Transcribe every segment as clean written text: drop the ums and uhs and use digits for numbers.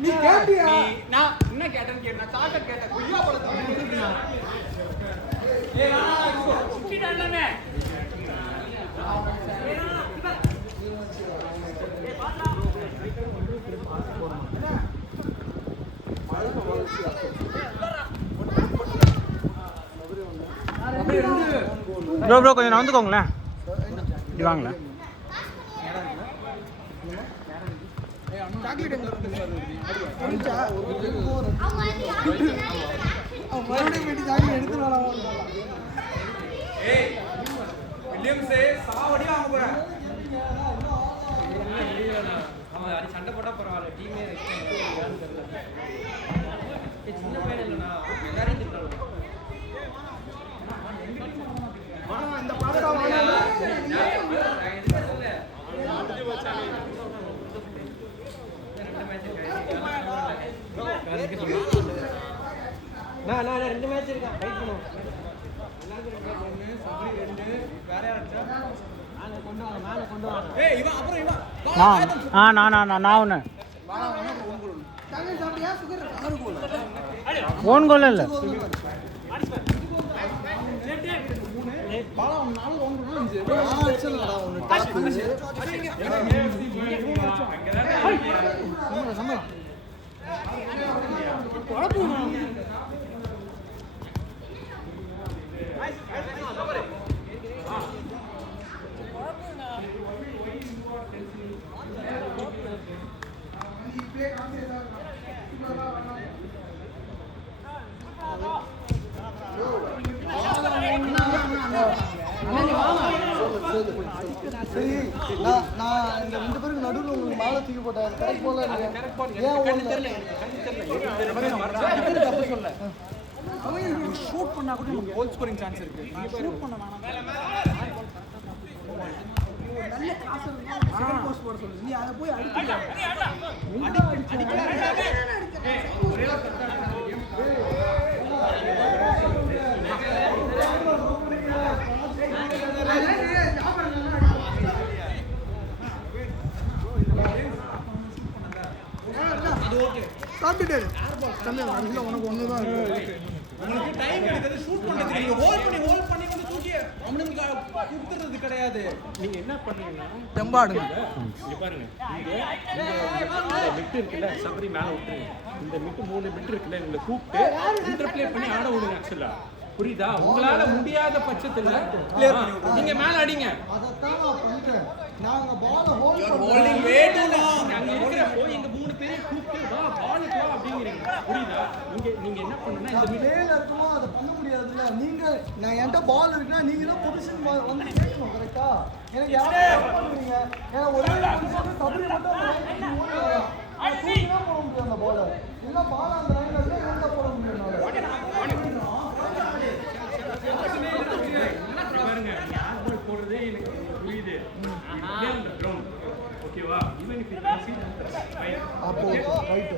நீ கேட்டியா? நான் என்ன கேட்டேன்னு கேட்டேன். சாக்லேட் கேட்டேன். கொய்யா பழத்தை ஏய் நான் சுத்திட்டானே. ப்ரோ கொஞ்சம் நான் வந்துக்கோங்களேன். இப்படி வாங்களேன். சாக்லேட் எங்க இருக்கு? எடுத்து வரலாம். ஏய் வில்லியம்ஸே சாவடி வாங்க போறேன். அவன் அது சண்டை போட்டா பரவாயில்ல. டீமே யாரும் தெரியல. சின்ன பையன் இல்லனா எல்லாரையும் திட்டலாம். வாடா இந்த பாடா வாடா. நான் ரெண்டு மேட்ச் இருக்கா ஃபைட் பண்ணுவோம். சபரி ரெண்டு வேற யாரச்சா மேல கொண்டு வாங்க. ஏய் இவன் அப்புறம் இவன் நான் ஒண்ணு வாடா வாங்க ஓன் கோல். தங்க சாப்பிட்டியா சுகர் ஆறு கோல். ஓன் கோல் இல்ல. Bala 4 own goal 5. அடிச்சலடா ஒன்னு டாப். சம்பளம் குழப்பமா சரி நான் இந்த ரெண்டு பேருக்கு நடுவில் உங்களுக்கு மாலை தூக்கி போட்டேன். கரெக்ட் போல ஏன் தப்பு சொல்ல அவங்க ஷூட் பண்ணா கூட நமக்கு கோல் ஸ்கோரிங் சான்ஸ் இருக்கு. நான் ஷூட் பண்ண வேணாம். நல்ல கிராஸ் இருந்தா செகண்ட் போஸ்ட் போட சொல்லு. நீ அத போய் அடிக்க ஒரே சாப்பிட்டுட்டாரு. கடைசியில் உனக்கு ஒன்று தான் இருக்கு. உங்களுக்கு டைம் கிடைக்கிறது ஷூட் பண்ணுறது. நீங்கள் ஹோல்ட் பண்ணி வந்து தூக்கி அவனுக்கு கொடுத்துறது கிடையாது. நீங்கள் என்ன பண்ணுறீங்கன்னா தெம்பாடுங்க. இங்கே பாருங்க, இந்த மிட்டு இருக்குல்ல, சபரி மேலே விட்டுருங்க. இந்த மிட்டு 3 மிட்டு இருக்குல்ல, இவங்களை கூப்பிட்டு இன்டர்பிளே பண்ணி ஆட விடுங்க. ஆக்சுவலாக புரியுதா? உங்களால முடியாத பட்சத்துல நீங்க மேல அடிங்க. அதத்தான் நான் பண்றேன். நாங்க பால் ஹோல்டிங் வேணும்னா அங்க இருக்கிற போய் எங்க 3 பேரை கூப்பிட்டு வா பாலுக்கு வா அப்படிங்கறீங்க. புரியுதா? நீங்க என்ன பண்ணனும்னா இந்த மேல இருக்கணும். அத பண்ண முடியாதுல. நீங்க நான் என்கிட்ட பால் இருக்குனா நீங்க தான் பொசிஷன் வந்து கேட்கணும். கரெக்ட்டா? எனக்கு யாரே பண்ணுவீங்க. ஏன்னா ஒரே பொசிஷன் சபரி மட்டும் ஓடுறாங்க. அது தூக்கினா போட முடியும் அந்த பால். இல்ல பால் அந்த லைன்ல இருந்தா எங்க போட முடியும்? போடுறதே எனக்கு புரியுது. ஓகேவா? ஈவன் இஃப் யூ see அப்போ ரைட்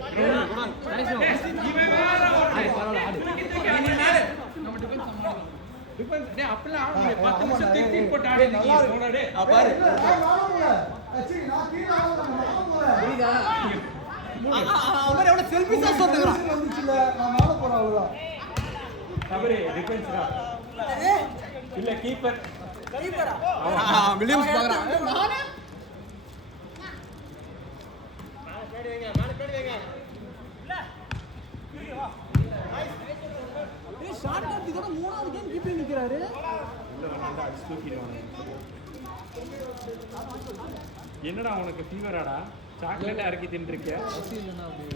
நம்ம டிஃபென்ஸ் சமாளிக்கலாம். டிஃபென்ஸ் டேய் அப்பலாம் ஆட 10 நிமிஷம் தீ போட்டு ஆடுறீங்க. போடா டேய் பாரு. அச்சி நான் கீழ ஆடுறேன். புரியுதா? அவன் எவ்வளவு செல்ஃபிஷா சொல்றான். வந்துச்சுல நான் மேல போறேன் அவ்வளவுதான். கபரே டிஃபென்ஸ்டா. இல்ல கீப்பர். கீப்பரா? வில்லியம்ஸ் பாக்குறான். நானே மேல பேடி வைங்க. இல்ல கீழ வா. ஏய் ஷாட் அடிச்சு கூட மூணாவது கேம் கீப்பிங் நிக்கறாரு. இல்ல வந்தா அடிச்சு தூக்கிடுவாங்க. என்னடா உனக்கு ஃபீவராடா? சாக்லேட் அரைக்கி தின்றிருக்க. பசி இல்லனா அப்படி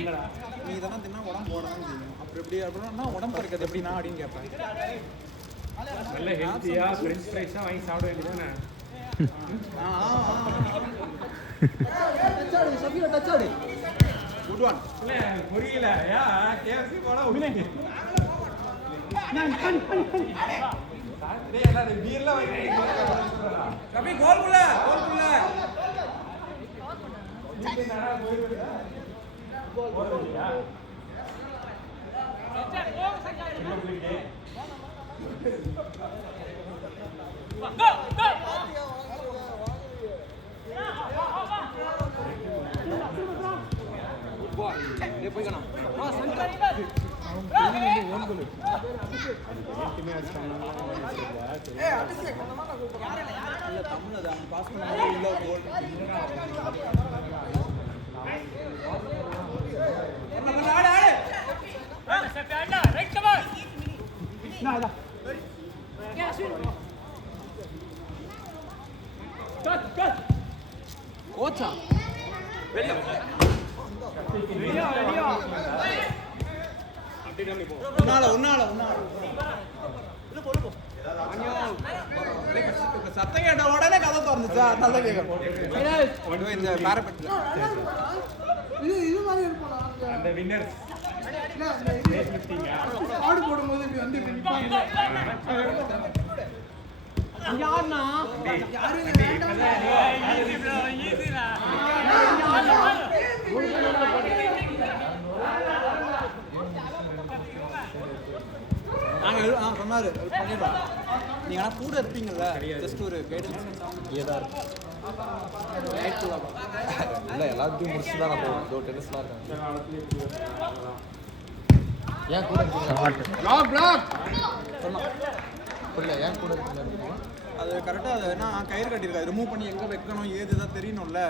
இல்லடா. நீ இதெல்லாம் தின்னா உடம்பு போடாம செய்யும். அப்புறம் எப்படி அப்படினா உடம்பு இருக்குது எப்படினா அப்படினு கேட்பாங்க. நல்ல ஹெல்தியா ஃப்ரெஞ்ச் ஃப்ரைஸா வாங்கி சாப்பிட வேண்டியதானே. டச் ஆடு சபியா டச் ஆடு. Good one. இல்ல புரியல. யா கேஎஃப்சி போடா உடனே. நான் டேய் எல்லாரும் பீர்ல வாங்கி கபி கோல்குள்ள நீங்க நானா போயிடுடா. போறீங்களா? சச்சா ஓ சச்சா. வா கோ கோச்சா சத்தம் கேட்ட உடனே கதை திறந்துச்சா நல்ல கேட்கும் இந்த பேரப்பெட்ல இது மாதிரி இருப்போம் அந்த வின்னர்ஸ் ஆடு போடும்போது இப்படி வந்து யாருன்னா நாங்கள் சொன்னார் பண்ணிடுறோம் நீங்கள் ஆனால் கூட இருப்பீங்கல்ல ஜஸ்ட் ஒரு கைடன்ஸ் இல்லை எல்லாத்தையும் முடிச்சு தான் நான் போவோம் டென்னிஸ்லாம் இருக்கேன் ஏன் கூட இல்லை ஏன் கூட இருக்கீங்க அது கரெக்டாக அது என்ன கயிறு கட்டியிருக்காது ரிமூவ் பண்ணி எங்கே வைக்கணும் ஏதுதான் தெரியணும்ல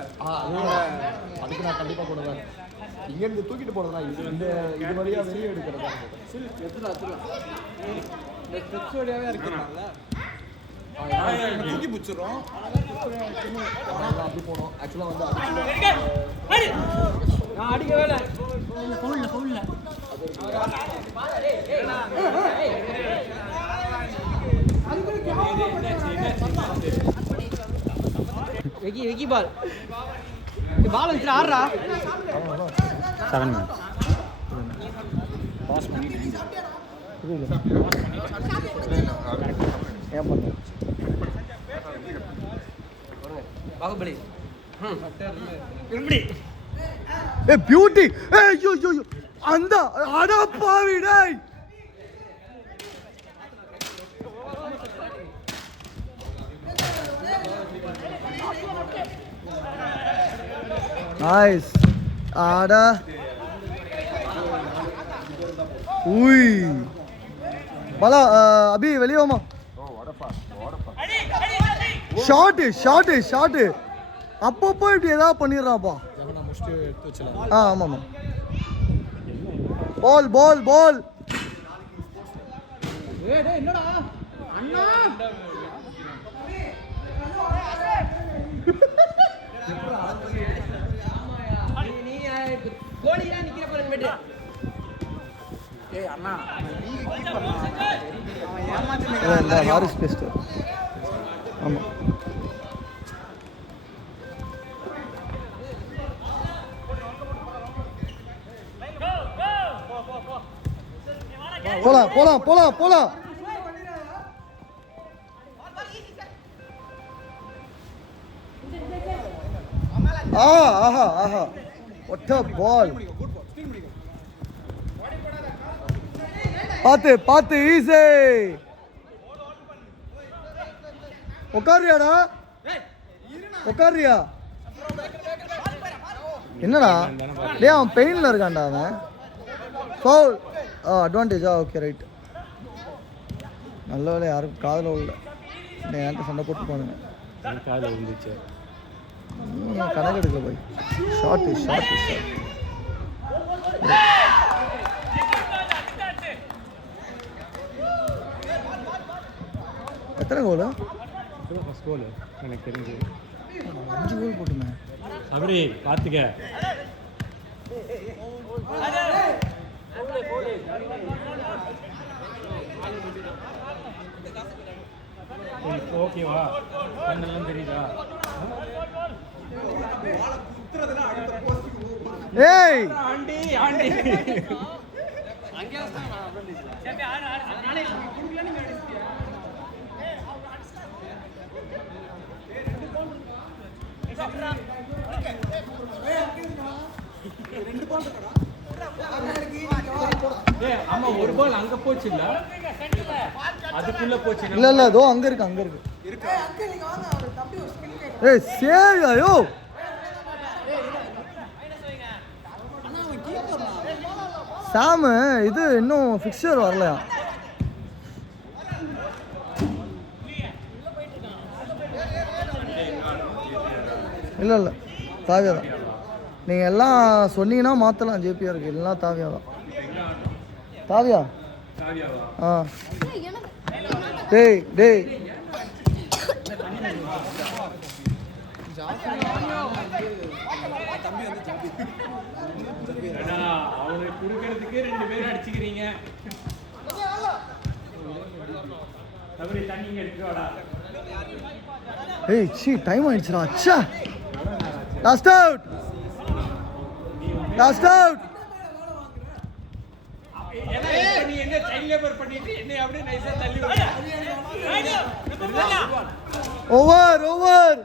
அதுக்கு நான் கண்டிப்பாக கூட தான் இங்கேருந்து தூக்கிட்டு போகிறதா இந்த இது வழியாக வெளியே எடுக்கிறதா இந்த ஸ்டெப்ஸ் வழியாகவே இருக்கிறனால தூக்கி பிடிச்சிடும் அப்படி போனோம் ஆக்சுவலாக வந்து நான் அடிக்க வேலை வெக்கி பால் பால் வச்சு ஆடுறா 7 minutes பாஸ் பண்ணி ஏன் பண்ண பாகுபலி ஏ பியூட்டி ஐயோ ஐயோ அந்த அட பாவி டேய் நைஸ் ஆடா உய் பாலா அபி வெளியே வாமா ஷாட்டு அப்பப்போ இப்படி ஏதாவது பண்ணிடுறான்ப்பா ஆமாம்மா பால் என்னடா அண்ணா நீ கோலியா நிக்கிற போற பெட் ஏய் அண்ணா நீங்க கீப்பர் அவன் ஏமாத்தினேங்க ஹாரிஸ் பெஸ்ட் ஆமா போலாம் ஆஹா what a ball பாத்து ஈஸி உட்காரியாடா என்னடா டேய் அவன் பெயின்ல இருக்கான்டா அவன் ஃபவுல் அட்வான்டேஜா ஓகே ரைட் நல்ல வேலை யாரும் காதில் விடல என்கிட்ட சண்டை போட்டு போனுங்க காதில் விழுந்துச்சு கணக்கு எடுக்கல போய் ஷார்ட் எத்தனை கோல் ஃபர்ஸ்ட் கோல் எனக்கு தெரிஞ்சு 5 கோல் போட்டுனேன் அப்படி பார்த்துக்க ஓகேவா என்னெல்லாம் தெரியுதா ஏய் ஆண்டி ஆமா ஒரு பால் அங்க போச்சு இல்ல அதுக்குள்ள போச்சு இல்ல அதோ அங்க இருக்கு ஏய் சேவியா யோ சாமு இது இன்னும் ஃபிக்ஸர் வரலையா? இல்லை இல்லை தாவியா தான். நீங்கள் எல்லாம் சொன்னீங்கன்னா மாற்றலாம். ஜேபியா இருக்கு எல்லாம் தாவியா தான். தாவியா ஆ டேய் டேய் அவனுக்கு கொடுக்கறதுக்கு 2 பேரும் அடிச்சுக்கிறீங்க. தண்ணி எடுத்துவாடா. ஏய் சி டைம் ஆயிடுச்சுடா. அச்சா லாஸ்ட் அவுட் லாஸ்ட் அவுட். நீ என்ன சைல்ட் லேபர் பண்ணிட்டு என்ன அப்படியே நைஸா தள்ளி ஓவர் ஓவர்